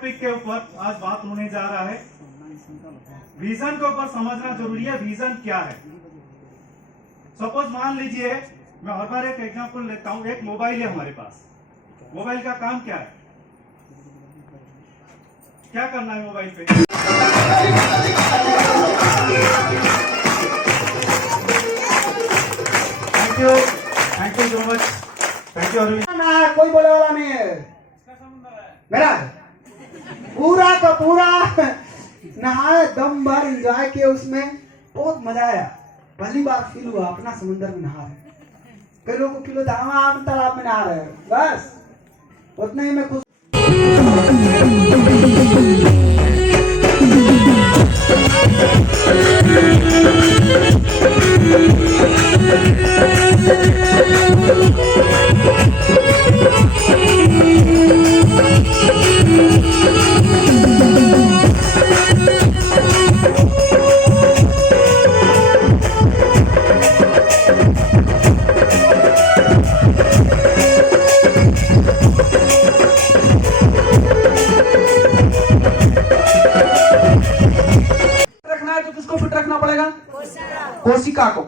Topic के ऊपर आज बात होने जा रहा है। विजन के ऊपर समझना जरूरी है। विजन क्या है? सपोज मान लीजिए, मैं हर बार एक एग्जांपल लेता हूं। एक मोबाइल है हमारे पास। मोबाइल का काम क्या है? क्या करना है मोबाइल पे? Thank you so much. Thank you Arvind. कोई बोले वाला नहीं है। मेरा पूरा का पूरा नहाए, दम भर एंजॉय किए, उसमें बहुत मजा आया। पहली बार फील हुआ अपना समुद्र में नहा रहे। कई लोगों को फील होता है हम तालाब में नहा रहे हैं, बस उतना ही मैं खुश।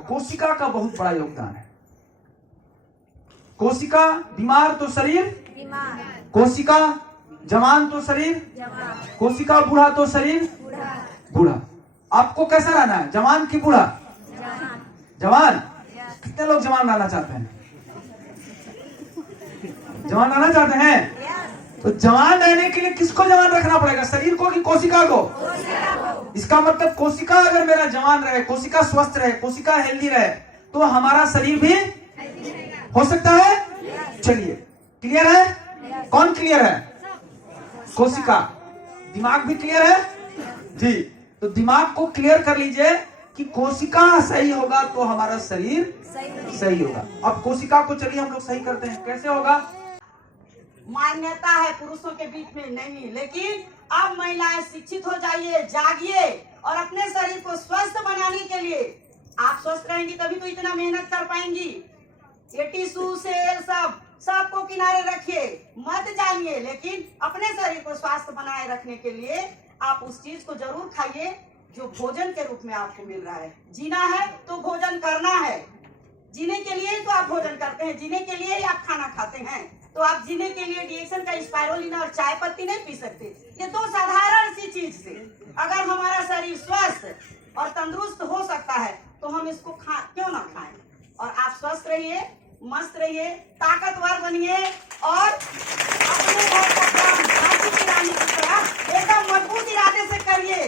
कोशिका का बहुत बड़ा योगदान है। कोशिका बीमार तो शरीर कोशिका जवान तो शरीर कोशिका बूढ़ा तो शरीर बूढ़ा। आपको कैसा रहना है, जवान की बूढ़ा? जवान। कितने लोग जवान रहना चाहते हैं? जवान रहना चाहते हैं? तो जवान रहने के लिए किसको जवान रखना पड़ेगा, शरीर को कि कोशिका को? इसका मतलब कोशिका अगर मेरा जवान रहे, कोशिका स्वस्थ रहे, कोशिका हेल्दी रहे, तो हमारा शरीर भी हो सकता है। चलिए, क्लियर है? कौन क्लियर है? कोशिका। दिमाग भी क्लियर है जी? तो दिमाग को क्लियर कर लीजिए कि कोशिका सही होगा तो हमारा शरीर सही होगा। अब कोशिका को चलिए हम लोग सही करते हैं। कैसे होगा? मान्यता है पुरुषों के बीच में नहीं, लेकिन अब महिलाएं शिक्षित हो जाइए, जागिए और अपने शरीर को स्वस्थ बनाने के लिए आप स्वस्थ रहेंगी तभी तो इतना मेहनत कर पाएंगी। ये टिश्यू सेल सबको किनारे रखिए, मत जानिए, लेकिन अपने शरीर को स्वास्थ्य बनाए रखने के लिए आप उस चीज को जरूर खाइए जो भोजन के रूप में आपको मिल रहा है। जीना है तो भोजन करना है। जीने के लिए तो आप भोजन करते हैं, जीने के लिए ही आप खाना खाते हैं। तो आप जीने के लिए डिएक्सन का स्पाइरुलिना और चाय पत्ती नहीं पी सकते। ये दो साधारण सी चीज से अगर हमारा शरीर स्वस्थ और तंदुरुस्त हो सकता है तो हम इसको क्यों ना खाएं। और आप स्वस्थ रहिए, मस्त रहिए, ताकतवर बनिए और अपने घर का काम झांसी की रानी की तरह एकदम मजबूत इरादे से करिए।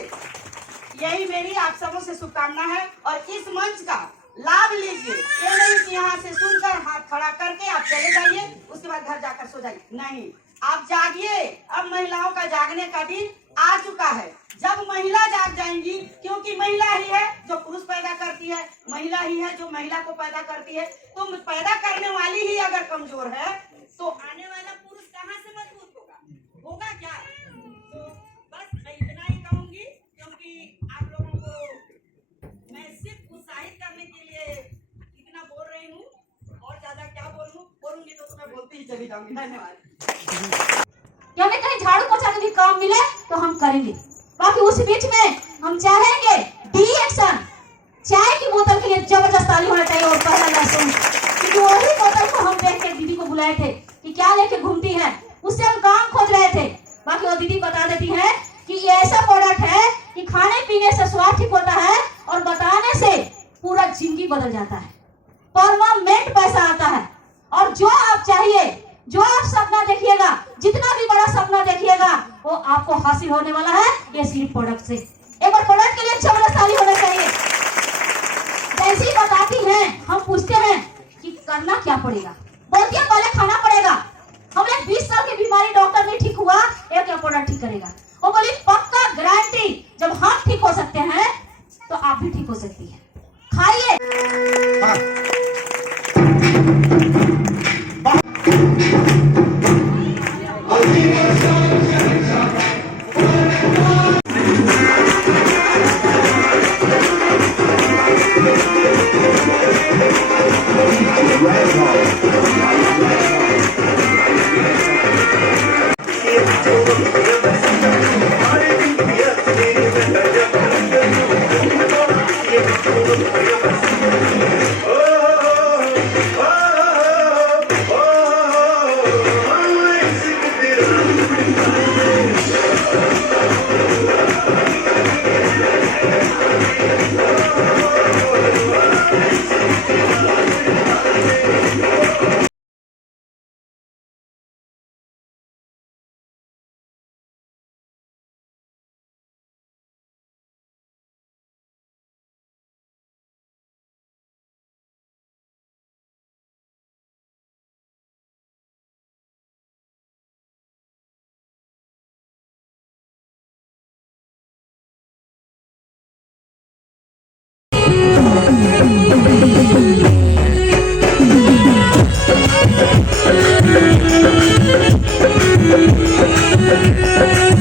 यही मेरी आप सबों से शुभकामना है और इस मंच का लाभ लीजिए। ये नहीं कि यहाँ से सुनकर हाथ खड़ा करके आप चले जाइए, उसके बाद घर जाकर सो जाइए। नहीं, आप जागिए। अब महिलाओं का जागने का दिन आ चुका है। जब महिला जाग जाएंगी, क्योंकि महिला ही है जो पुरुष पैदा करती है, महिला ही है जो महिला को पैदा करती है। तो पैदा करने वाली ही अगर कमजोर है तो आने वाला पुरुष कहाँ से मजबूत होगा क्या? तो बस मैं इतना ही कहूंगी, क्योंकि आप लोगों को मैं सिर्फ उत्साहित करने के लिए इतना बोल रही हूँ। और ज्यादा क्या बोलूंगी तो मैं बोलती ही चली जाऊंगी। धन्यवाद। हमें कहीं झाड़ू पोछा का भी काम मिले तो हम करेंगे। बाकी उस बीच में हम चाहेंगे डिएक्शन। चाय की बोतल के लिए जबरदस्त ताली होना चाहिए और पहला लहसुन, क्योंकि वही बोतल को हम देख के दीदी को बुलाए थे कि क्या लेके घूमती है, उससे हम काम खोज रहे थे। बाकी वो दीदी बता देती है कि ये ऐसा प्रोडक्ट है कि खाने पीने से स्वास्थ्य ठीक होता है और बताने से पूरा जिंदगी बदल जाता है, परमानेंट पैसा आता है। और जो आप चाहिए, जो आप सपना देखिएगा, जितना भी बड़ा सपना देखिएगा, वो आपको हासिल होने वाला है ये सिर्फ प्रोडक्ट से। एक बार प्रोडक्ट के लिए जबरदस्त ताली होना चाहिए। जैसी बताती हैं, हम पूछते हैं कि करना क्या पड़ेगा, बोलती है पहले खाना पड़ेगा। हमें 20 साल की बीमारी डॉक्टर नहीं ठीक हुआ, एक प्रोडक्ट ठीक करेगा। वो बोली पक्का गारंटी, जब हम ठीक हो सकते हैं तो आप भी ठीक हो सकती है। खाइए।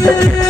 Thank you.